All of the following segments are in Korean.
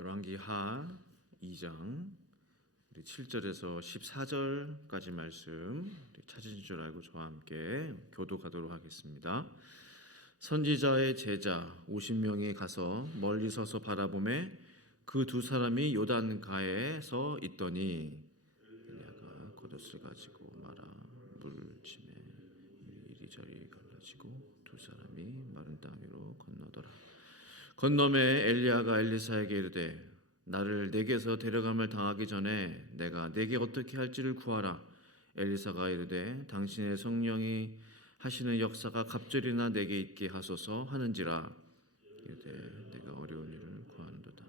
열왕기하 2장 7절에서 14절까지 말씀 찾으신 줄 알고 저와 함께 교독하도록 하겠습니다. 선지자의 제자 50명이 가서 멀리 서서 바라보매 그 두 사람이 요단가에 서 있더니 엘리야가 겉옷을 가지고 말아 물침에 이리저리 갈라지고 두 사람이 마른 땅 위로 건너더라. 건너매 엘리야가 엘리사에게 이르되 나를 내게서 데려감을 당하기 전에 내가 내게 어떻게 할지를 구하라. 엘리사가 이르되 당신의 성령이 하시는 역사가 갑절이나 내게 있게 하소서 하는지라. 이르되 내가 어려운 일을 구하는도다.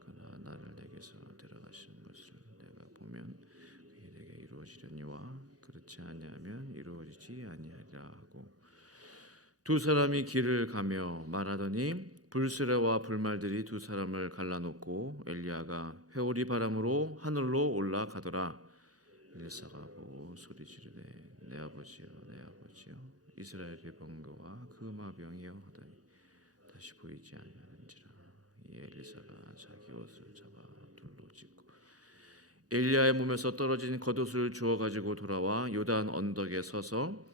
그러나 나를 내게서 데려가시는 것을 내가 보면 그게 내게 이루어지려니와 그렇지 아니하면 이루어지지 아니하리라 하고 두 사람이 길을 가며 말하더니 불수레와 불말들이 두 사람을 갈라놓고 엘리야가 회오리 바람으로 하늘로 올라가더라. 엘리사가 보고 소리 지르되 내 아버지여 내 아버지여 이스라엘의 병거와 그 마병이여 하더니 다시 보이지 아니하는지라. 이 엘리사가 자기 옷을 잡아 둘로 찢고 엘리야의 몸에서 떨어진 겉옷을 주워 가지고 돌아와 요단 언덕에 서서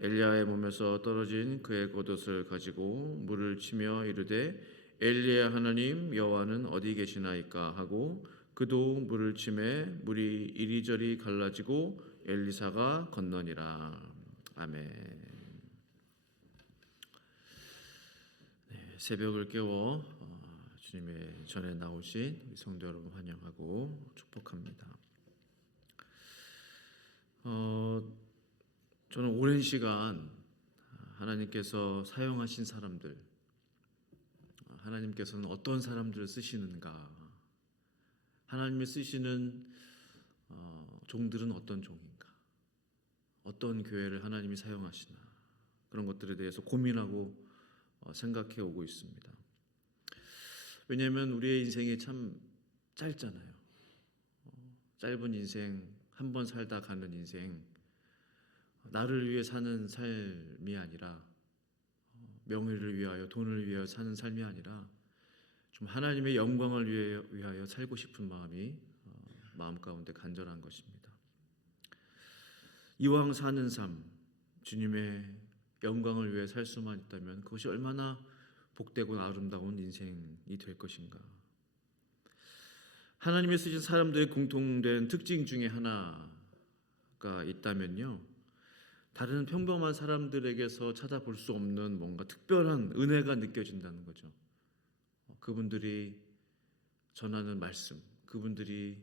엘리야의 몸에서 떨어진 그의 겉옷을 가지고 물을 치며 이르되 엘리야 하나님 여호와는 어디 계시나이까 하고 그도 물을 치매 물이 이리저리 갈라지고 엘리사가 건너니라. 아멘. 새벽을 깨워 주님의 전에 나오신 우리 성도 여러분 환영하고 축복합니다. 저는 오랜 시간 하나님께서 사용하신 사람들, 하나님께서는 어떤 사람들을 쓰시는가, 하나님이 쓰시는 종들은 어떤 종인가, 어떤 교회를 하나님이 사용하시나, 그런 것들에 대해서 고민하고 생각해 오고 있습니다. 왜냐하면 우리의 인생이 참 짧잖아요. 짧은 인생, 한 번 살다 가는 인생, 나를 위해 사는 삶이 아니라 명예를 위하여 돈을 위하여 사는 삶이 아니라 좀 하나님의 영광을 위하여 살고 싶은 마음이 마음 가운데 간절한 것입니다. 이왕 사는 삶, 주님의 영광을 위해 살 수만 있다면 그것이 얼마나 복되고 아름다운 인생이 될 것인가. 하나님이 쓰신 사람들의 공통된 특징 중에 하나가 있다면요, 다른 평범한 사람들에게서 찾아볼 수 없는 뭔가 특별한 은혜가 느껴진다는 거죠. 그분들이 전하는 말씀, 그분들이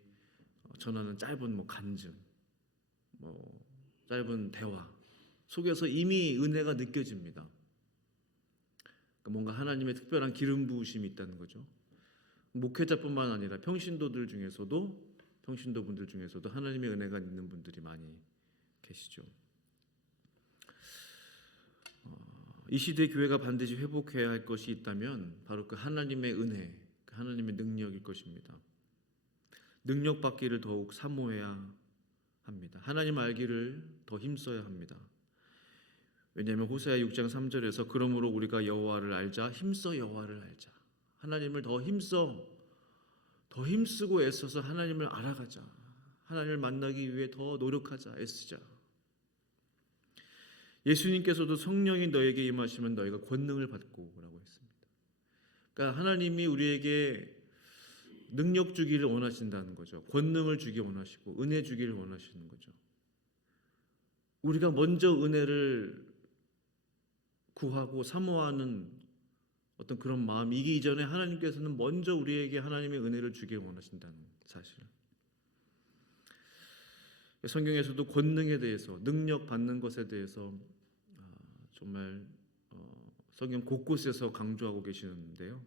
전하는 짧은 간증, 짧은 대화 속에서 이미 은혜가 느껴집니다. 뭔가 하나님의 특별한 기름 부으심이 있다는 거죠. 목회자뿐만 아니라 평신도분들 중에서도 하나님의 은혜가 있는 분들이 많이 계시죠. 이 시대 교회가 반드시 회복해야 할 것이 있다면 바로 그 하나님의 은혜, 그 하나님의 능력일 것입니다. 능력 받기를 더욱 사모해야 합니다. 하나님 알기를 더 힘써야 합니다. 왜냐하면 호세아 6장 3절에서 그러므로 우리가 여호와를 알자, 힘써 여호와를 알자. 하나님을 더 힘쓰고 애써서 하나님을 알아가자. 하나님을 만나기 위해 더 노력하자, 애쓰자. 예수님께서도 성령이 너에게 임하시면 너희가 권능을 받고 라고 했습니다. 그러니까 하나님이 우리에게 능력 주기를 원하신다는 거죠. 권능을 주기 원하시고 은혜 주기를 원하시는 거죠. 우리가 먼저 은혜를 구하고 사모하는 어떤 그런 마음이기 이전에 하나님께서는 먼저 우리에게 하나님의 은혜를 주기 원하신다는 사실. 성경에서도 권능에 대해서, 능력 받는 것에 대해서 정말 성경 곳곳에서 강조하고 계시는데요.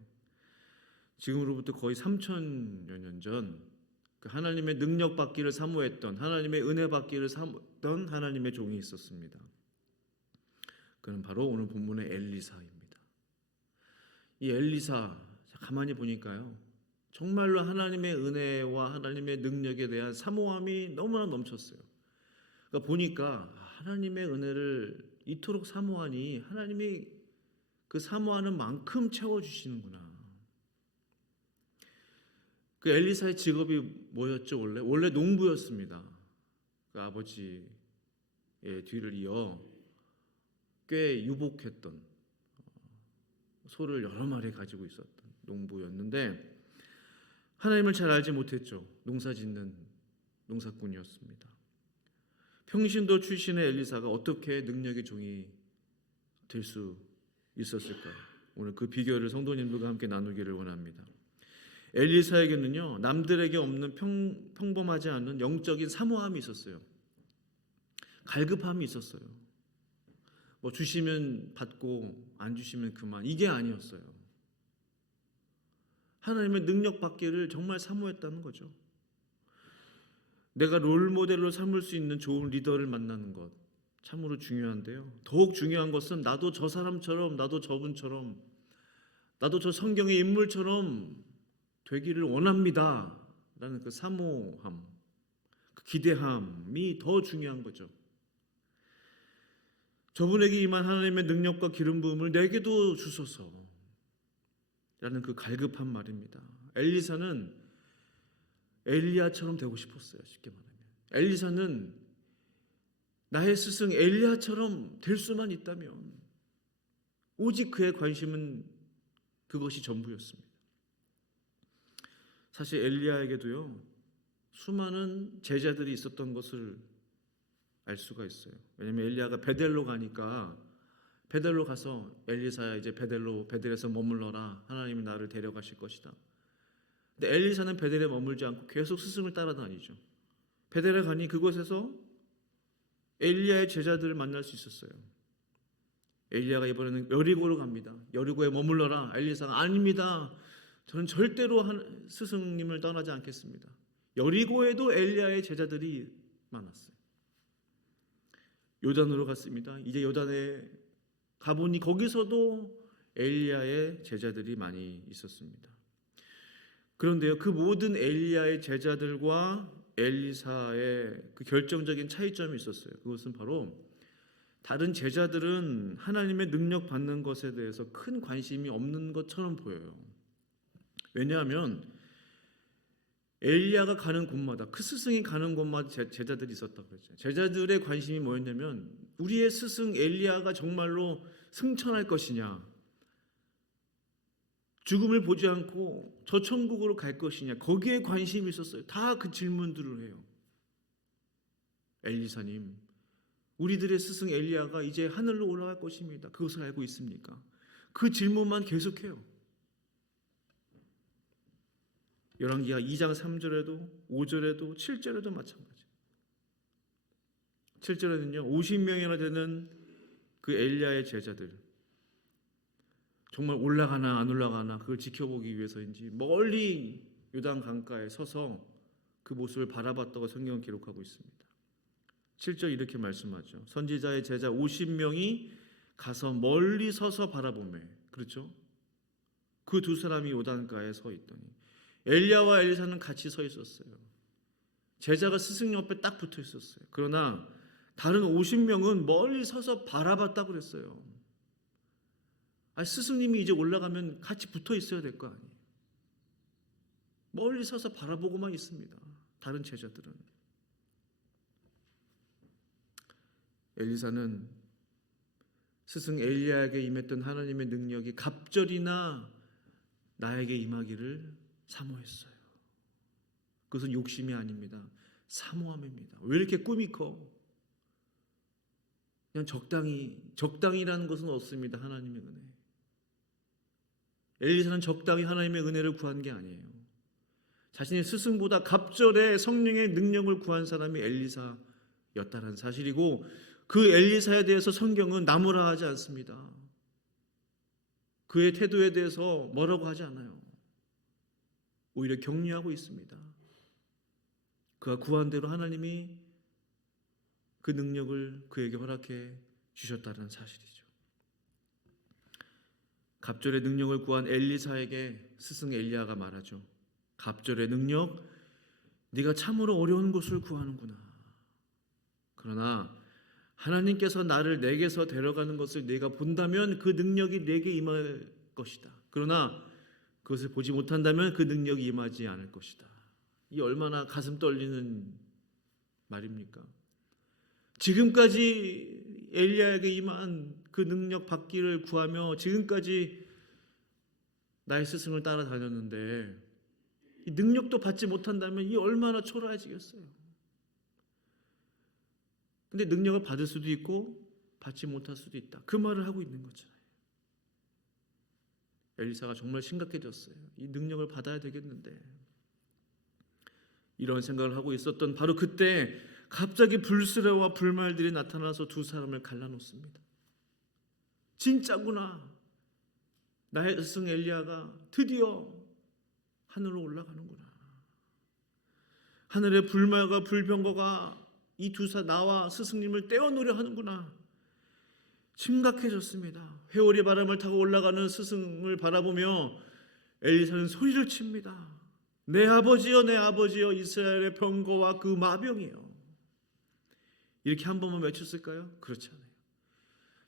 지금으로부터 거의 3,000여 년 전 하나님의 능력 받기를 사모했던, 하나님의 은혜 받기를 사모했던 하나님의 종이 있었습니다. 그는 바로 오늘 본문의 엘리사입니다. 이 엘리사 가만히 보니까요, 정말로 하나님의 은혜와 하나님의 능력에 대한 사모함이 너무나 넘쳤어요. 그러니까 보니까 하나님의 은혜를 이토록 사모하니 하나님이 그 사모하는 만큼 채워주시는구나. 그 엘리사의 직업이 뭐였죠? 원래 농부였습니다. 그 아버지의 뒤를 이어 꽤 유복했던, 소를 여러 마리 가지고 있었던 농부였는데 하나님을 잘 알지 못했죠. 농사짓는 농사꾼이었습니다. 평신도 출신의 엘리사가 어떻게 능력의 종이 될 수 있었을까요? 오늘 그 비결을 성도님들과 함께 나누기를 원합니다. 엘리사에게는요, 남들에게 없는 평범하지 않은 영적인 사모함이 있었어요. 갈급함이 있었어요. 뭐 주시면 받고 안 주시면 그만, 이게 아니었어요. 하나님의 능력 받기를 정말 사모했다는 거죠. 내가 롤모델로 삼을 수 있는 좋은 리더를 만나는 것 참으로 중요한데요. 더욱 중요한 것은 나도 저 사람처럼, 나도 저분처럼, 나도 저 성경의 인물처럼 되기를 원합니다 라는 그 사모함, 그 기대함이 더 중요한 거죠. 저분에게 임한 하나님의 능력과 기름 부음을 내게도 주소서 라는 그 갈급한 말입니다. 엘리사는 엘리야처럼 되고 싶었어요. 쉽게 말하면 엘리사는 나의 스승 엘리야처럼 될 수만 있다면 오직 그의 관심은 그것이 전부였습니다. 사실 엘리야에게도요, 수많은 제자들이 있었던 것을 알 수가 있어요. 왜냐하면 엘리야가 베델로 가니까, 베델로 가서 엘리사야 이제 베델에서 머물러라, 하나님이 나를 데려가실 것이다. 근데 엘리사는 베델에 머물지 않고 계속 스승을 따라다니죠. 베델에 가니 그곳에서 엘리야의 제자들을 만날 수 있었어요. 엘리야가 이번에는 여리고로 갑니다. 여리고에 머물러라. 엘리사가 아닙니다, 저는 절대로 스승님을 떠나지 않겠습니다. 여리고에도 엘리야의 제자들이 많았어요. 요단으로 갔습니다. 이제 요단에 가보니 거기서도 엘리야의 제자들이 많이 있었습니다. 그런데요, 그 모든 엘리야의 제자들과 엘리사의 그 결정적인 차이점이 있었어요. 그것은 바로 다른 제자들은 하나님의 능력 받는 것에 대해서 큰 관심이 없는 것처럼 보여요. 왜냐하면 엘리야가 가는 곳마다, 그 스승이 가는 곳마다 제자들이 있었다고 그랬죠. 제자들의 관심이 뭐였냐면 우리의 스승 엘리야가 정말로 승천할 것이냐, 죽음을 보지 않고 저 천국으로 갈 것이냐, 거기에 관심이 있었어요. 다 그 질문들을 해요. 엘리사님, 우리들의 스승 엘리야가 이제 하늘로 올라갈 것입니다. 그것을 알고 있습니까? 그 질문만 계속해요. 열왕기하 2장 3절에도 5절에도 7절에도 마찬가지. 7절에는요, 50명이나 되는 그 엘리야의 제자들, 정말 올라가나 안 올라가나 그걸 지켜보기 위해서인지 멀리 요단 강가에 서서 그 모습을 바라봤다고 성경은 기록하고 있습니다. 7절 이렇게 말씀하죠. 선지자의 제자 50명이 가서 멀리 서서 바라보매. 그렇죠? 그 두 사람이 요단가에 서 있더니 엘리야와 엘리사는 같이 서 있었어요. 제자가 스승 옆에 딱 붙어 있었어요. 그러나 다른 50명은 멀리 서서 바라봤다고 그랬어요. 스승님이 이제 올라가면 같이 붙어 있어야 될 거 아니에요. 멀리 서서 바라보고만 있습니다. 다른 제자들은. 엘리사는 스승 엘리야에게 임했던 하나님의 능력이 갑절이나 나에게 임하기를 사모했어요. 그것은 욕심이 아닙니다. 사모함입니다. 왜 이렇게 꿈이 커? 그냥 적당히라는 것은 없습니다. 하나님의 은혜. 엘리사는 적당히 하나님의 은혜를 구한 게 아니에요. 자신의 스승보다 갑절에 성령의 능력을 구한 사람이 엘리사였다는 사실이고, 그 엘리사에 대해서 성경은 나무라 하지 않습니다. 그의 태도에 대해서 뭐라고 하지 않아요. 오히려 격려하고 있습니다. 그가 구한 대로 하나님이 그 능력을 그에게 허락해 주셨다는 사실이죠. 갑절의 능력을 구한 엘리사에게 스승 엘리야가 말하죠. 갑절의 능력, 네가 참으로 어려운 것을 구하는구나. 그러나 하나님께서 나를 내게서 데려가는 것을 네가 본다면 그 능력이 네게 임할 것이다. 그러나 그것을 보지 못한다면 그 능력이 임하지 않을 것이다. 이 얼마나 가슴 떨리는 말입니까? 지금까지 엘리야에게 임한 그 능력 받기를 구하며 지금까지 나의 스승을 따라다녔는데 이 능력도 받지 못한다면 이 얼마나 초라해지겠어요. 근데 능력을 받을 수도 있고 받지 못할 수도 있다. 그 말을 하고 있는 거잖아요. 엘리사가 정말 심각해졌어요. 이 능력을 받아야 되겠는데, 이런 생각을 하고 있었던 바로 그때 갑자기 불수레와 불말들이 나타나서 두 사람을 갈라놓습니다. 진짜구나. 나의 스승 엘리야가 드디어 하늘로 올라가는구나. 하늘의 불말과 불병거가 이 나와 스승님을 떼어놓으려 하는구나. 심각해졌습니다. 회오리 바람을 타고 올라가는 스승을 바라보며 엘리사는 소리를 칩니다. 내 아버지여, 내 아버지여, 이스라엘의 병거와 그 마병이여. 이렇게 한 번만 외쳤을까요? 그렇지 않아요.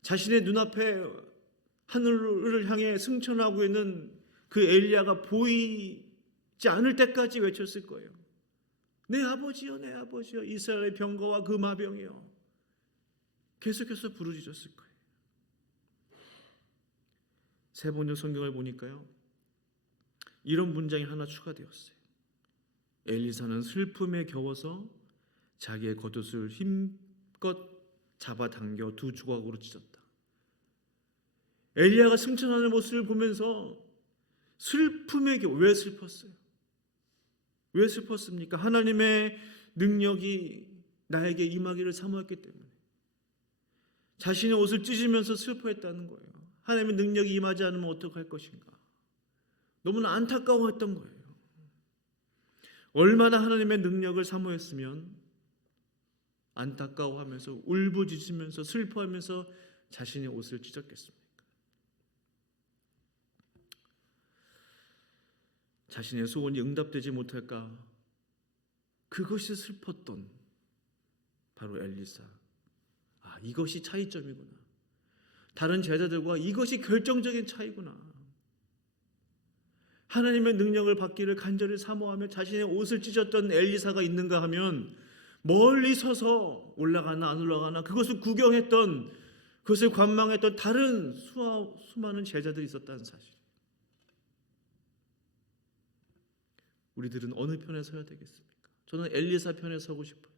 자신의 눈앞에 하늘을 향해 승천하고 있는 그 엘리야가 보이지 않을 때까지 외쳤을 거예요. 내 아버지여, 내 아버지여, 이스라엘의 병거와 그 마병이여. 계속해서 부르짖었을 거예요. 세 번역 성경을 보니까요, 이런 문장이 하나 추가되었어요. 엘리사는 슬픔에 겨워서 자기의 겉옷을 힘껏 잡아당겨 두 조각으로 찢었다. 엘리야가 승천하는 모습을 보면서 슬픔에 겨워. 왜 슬펐어요? 왜 슬펐습니까? 하나님의 능력이 나에게 임하기를 사모했기 때문에. 자신의 옷을 찢으면서 슬퍼했다는 거예요. 하나님의 능력이 임하지 않으면 어떡할 것인가. 너무나 안타까워했던 거예요. 얼마나 하나님의 능력을 사모했으면 안타까워하면서 울부짖으면서 슬퍼하면서 자신의 옷을 찢었겠습니까? 자신의 소원이 응답되지 못할까, 그것이 슬펐던 바로 엘리사. 이것이 차이점이구나. 다른 제자들과 이것이 결정적인 차이구나. 하나님의 능력을 받기를 간절히 사모하며 자신의 옷을 찢었던 엘리사가 있는가 하면, 멀리 서서 올라가나 안 올라가나 그것을 구경했던, 그것을 관망했던 다른 수많은 제자들이 있었다는 사실. 우리들은 어느 편에 서야 되겠습니까? 저는 엘리사 편에 서고 싶어요.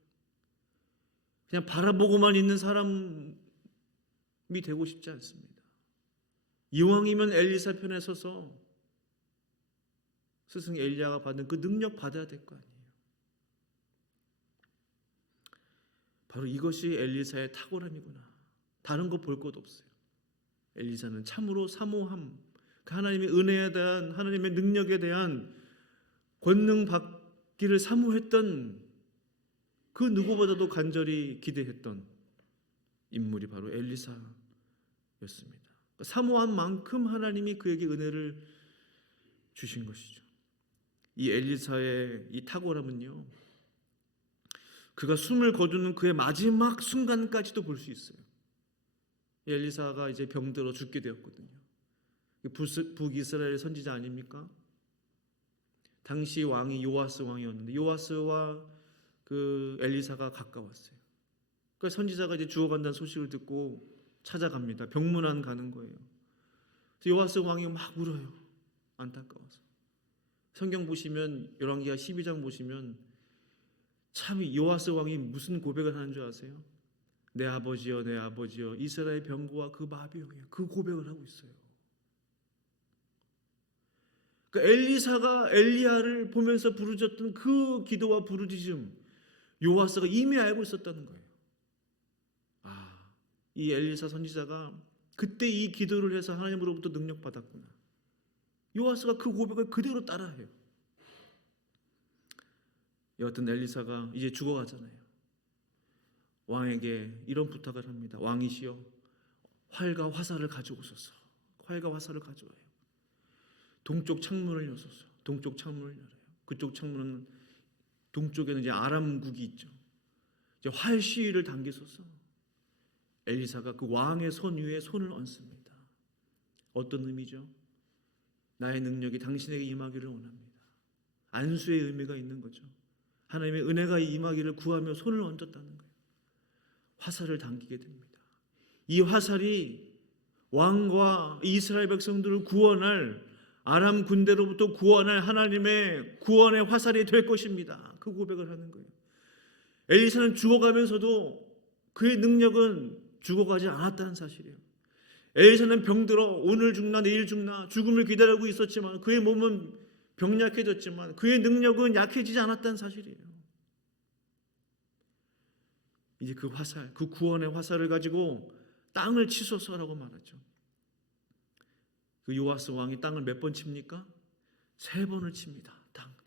그냥 바라보고만 있는 사람이 되고 싶지 않습니다. 이왕이면 엘리사 편에 서서 스승 엘리야가 받은 그 능력 받아야 될 거 아니에요. 바로 이것이 엘리사의 탁월함이구나. 다른 거 볼 것 없어요. 엘리사는 참으로 사모함, 그 하나님의 은혜에 대한, 하나님의 능력에 대한 권능 받기를 사모했던, 그 누구보다도 간절히 기대했던 인물이 바로 엘리사였습니다. 사모한 만큼 하나님이 그에게 은혜를 주신 것이죠. 이 엘리사의 이 탁월함은요, 그가 숨을 거두는 그의 마지막 순간까지도 볼 수 있어요. 엘리사가 이제 병들어 죽게 되었거든요. 북이스라엘 선지자 아닙니까? 당시 왕이 요아스 왕이었는데 요아스와 그 엘리사가 가까웠어요. 그러니까 선지자가 이제 죽어간다는 소식을 듣고 찾아갑니다. 병문안 가는 거예요. 요아스 왕이 막 울어요. 안타까워서. 성경 보시면 열왕기하 12장 보시면 참 요아스 왕이 무슨 고백을 하는 줄 아세요? 내 아버지여, 내 아버지여, 이스라엘 병거와 그 마병이여. 그 고백을 하고 있어요. 그러니까 엘리사가 엘리야를 보면서 부르짖었던 그 기도와 부르짖음, 요아스가 이미 알고 있었다는 거예요. 이 엘리사 선지자가 그때 이 기도를 해서 하나님으로부터 능력 받았구나. 요아스가 그 고백을 그대로 따라해요. 여하튼 엘리사가 이제 죽어가잖아요. 왕에게 이런 부탁을 합니다. 왕이시여, 활과 화살을 가져오소서. 활과 화살을 가져와요. 동쪽 창문을 여소서. 동쪽 창문을 열어요. 그쪽 창문은 동쪽에는 이제 아람국이 있죠. 이제 활 시위를 당기소서. 엘리사가 그 왕의 손 위에 손을 얹습니다. 어떤 의미죠? 나의 능력이 당신에게 임하기를 원합니다. 안수의 의미가 있는 거죠. 하나님의 은혜가 임하기를 구하며 손을 얹었다는 거예요. 화살을 당기게 됩니다. 이 화살이 왕과 이스라엘 백성들을 구원할, 아람 군대로부터 구원할 하나님의 구원의 화살이 될 것입니다. 그 고백을 하는 거예요. 엘리사는 죽어가면서도 그의 능력은 죽어가지 않았다는 사실이에요. 엘리사는 병들어 오늘 죽나 내일 죽나 죽음을 기다리고 있었지만 그의 몸은 병약해졌지만 그의 능력은 약해지지 않았다는 사실이에요. 이제 그 화살, 그 구원의 화살을 가지고 땅을 치소서라고 말하죠. 그 요아스 왕이 땅을 몇 번 칩니까? 3번을 칩니다. 땅.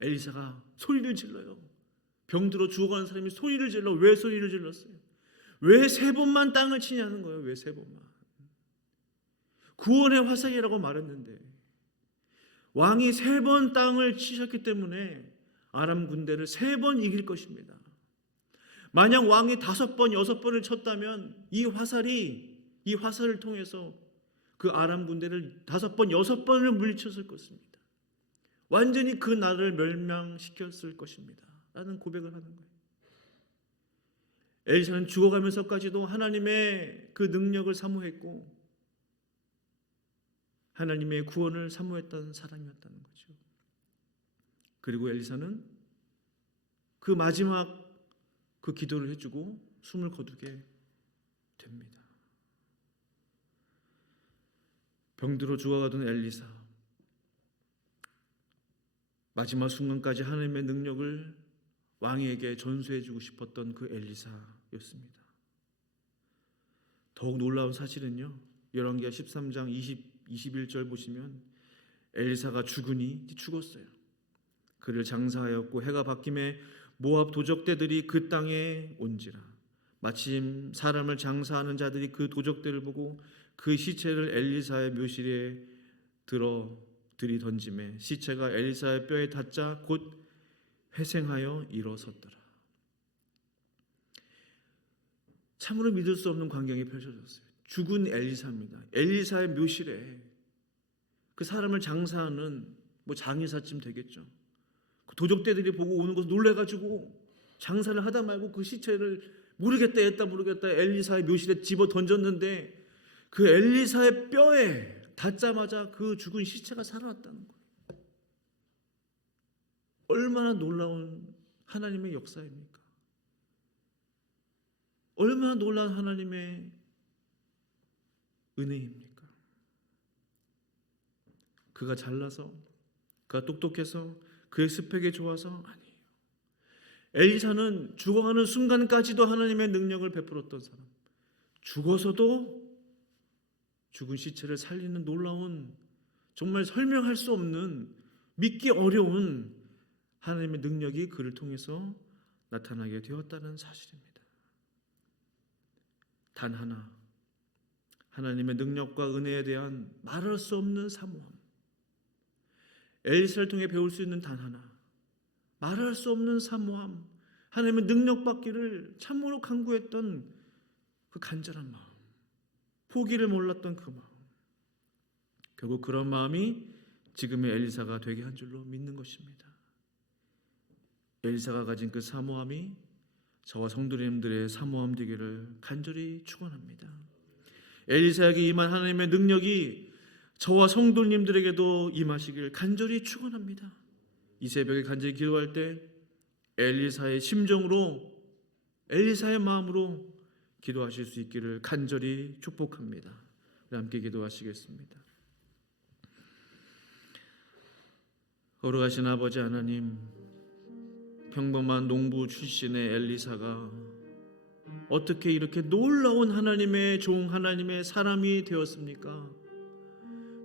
엘리사가 소리를 질러요. 병들어 죽어가는 사람이 소리를 질러. 왜 소리를 질렀어요? 왜 3번만 땅을 치냐는 거예요. 왜 3번만? 구원의 화살이라고 말했는데 왕이 3번 땅을 치셨기 때문에 아람 군대를 3번 이길 것입니다. 만약 왕이 5번, 6번을 쳤다면 이 화살을 통해서 그 아람 군대를 5번, 6번을 물리쳤을 것입니다. 완전히 그 나라를 멸망시켰을 것입니다. 라는 고백을 하는 거예요. 엘리사는 죽어가면서까지도 하나님의 그 능력을 사모했고 하나님의 구원을 사모했던 사람이었다는 거죠. 그리고 엘리사는 그 마지막 그 기도를 해주고 숨을 거두게 됩니다. 병들어 죽어가던 엘리사, 마지막 순간까지 하나님의 능력을 왕에게 전수해주고 싶었던 그 엘리사였습니다. 더욱 놀라운 사실은요, 열왕기하 13장 21절 보시면 엘리사가 죽었어요. 그를 장사하였고 해가 바뀜에 모압 도적대들이 그 땅에 온지라. 마침 사람을 장사하는 자들이 그 도적대를 보고 그 시체를 엘리사의 묘실에 들이던짐에 시체가 엘리사의 뼈에 닿자 곧 회생하여 일어섰더라. 참으로 믿을 수 없는 광경이 펼쳐졌어요. 죽은 엘리사입니다. 엘리사의 묘실에 그 사람을 장사하는 장의사쯤 되겠죠. 그 도적대들이 보고 오는 것을 놀래가지고 장사를 하다 말고 그 시체를 모르겠다 엘리사의 묘실에 집어 던졌는데 그 엘리사의 뼈에 닿자마자 그 죽은 시체가 살아났다는 거예요. 얼마나 놀라운 하나님의 역사입니까? 얼마나 놀라운 하나님의 은혜입니까? 그가 잘나서, 그가 똑똑해서, 그의 스펙이 좋아서 아니에요. 엘리사는 죽어가는 순간까지도 하나님의 능력을 베풀었던 사람, 죽어서도 죽은 시체를 살리는 놀라운, 정말 설명할 수 없는, 믿기 어려운 하나님의 능력이 그를 통해서 나타나게 되었다는 사실입니다. 단 하나, 하나님의 능력과 은혜에 대한 말할 수 없는 사모함, 엘리사를 통해 배울 수 있는 단 하나, 말할 수 없는 사모함, 하나님의 능력 받기를 참으로 간구했던 그 간절한 마음, 포기를 몰랐던 그 마음, 결국 그런 마음이 지금의 엘리사가 되게 한 줄로 믿는 것입니다. 엘리사가 가진 그 사모함이 저와 성도님들의 사모함 되기를 간절히 축원합니다. 엘리사에게 임한 하나님의 능력이 저와 성도님들에게도 임하시길 간절히 축원합니다. 이 새벽에 간절히 기도할 때 엘리사의 심정으로, 엘리사의 마음으로 기도하실 수 있기를 간절히 축복합니다. 우리 함께 기도하시겠습니다. 거룩하신 아버지 하나님, 평범한 농부 출신의 엘리사가 어떻게 이렇게 놀라운 하나님의 종, 하나님의 사람이 되었습니까?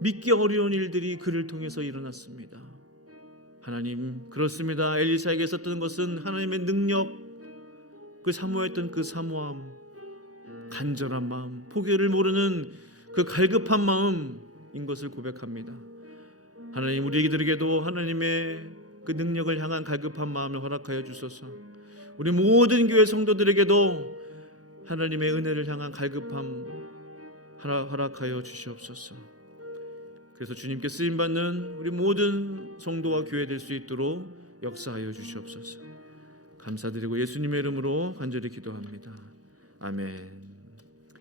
믿기 어려운 일들이 그를 통해서 일어났습니다. 하나님, 그렇습니다. 엘리사에게 있었던 것은 하나님의 능력, 그 사모했던 그 사모함, 간절한 마음, 포기를 모르는 그 갈급한 마음인 것을 고백합니다. 하나님, 우리들에게도 하나님의 그 능력을 향한 갈급한 마음을 허락하여 주소서. 우리 모든 교회 성도들에게도 하나님의 은혜를 향한 갈급함 허락하여 주시옵소서. 그래서 주님께 쓰임 받는 우리 모든 성도와 교회 될 수 있도록 역사하여 주시옵소서. 감사드리고 예수님의 이름으로 간절히 기도합니다. 아멘.